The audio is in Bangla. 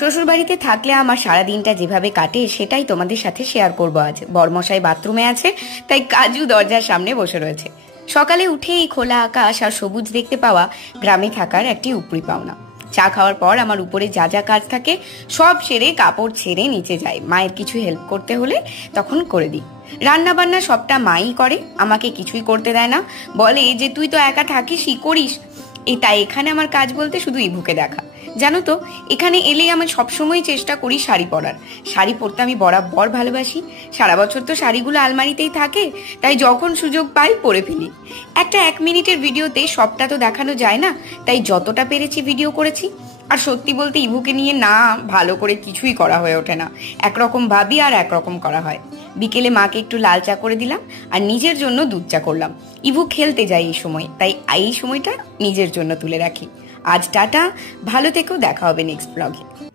শ্বশুরবাড়িতে থাকলে আমার সারাদিনটা যেভাবে কাটে সেটাই তোমাদের সাথে শেয়ার করব আজ। বরমশাই বাথরুমে আছে, তাই কাজু দরজার সামনে বসে রয়েছে। সকালে উঠে এই খোলা আকাশ আর সবুজ দেখতে পাওয়া গ্রামে থাকার একটি উপরি পাওনা। চা খাওয়ার পর আমার উপরে যা যা কাজ থাকে সব সেরে কাপড় ছেড়ে নিচে যাই। মায়ের কিছু হেল্প করতে হলে তখন করে দিই। রান্না বান্না সবটা মাই করে, আমাকে কিছুই করতে দেয় না। বলে যে তুই তো একা থাকিসই, করিস। তাই এখানে আমার কাজ বলতে শুধু ইভুকে দেখা। জানো তো, এখানে এলেই আমি সবসময় চেষ্টা করি শাড়ি পরার। শাড়ি পরতে আমি বরাবর ভালোবাসি। সারা বছর তো শাড়িগুলো আলমারিতেই থাকে, তাই যখন সুযোগ পাই পরে ফেলি। একটা 1 মিনিটের ভিডিওতে সবটা তো দেখানো যায় না, তাই যতটা পেরেছি ভিডিও করেছি। আর সত্যি বলতে ইভুকে নিয়ে না ভালো করে কিছুই করা হয়ে ওঠে না। একরকম ভাবি আর একরকম করা হয়। বিকেলে মাকে একটু লাল চা করে দিলাম আর নিজের জন্য দুধ চা করলাম। ইভু খেলতে যায় এই সময়, তাই এই সময়টা নিজের জন্য তুলে রাখি। আজ টাটা, ভালো থেকো, দেখা হবে নেক্সট ব্লগে।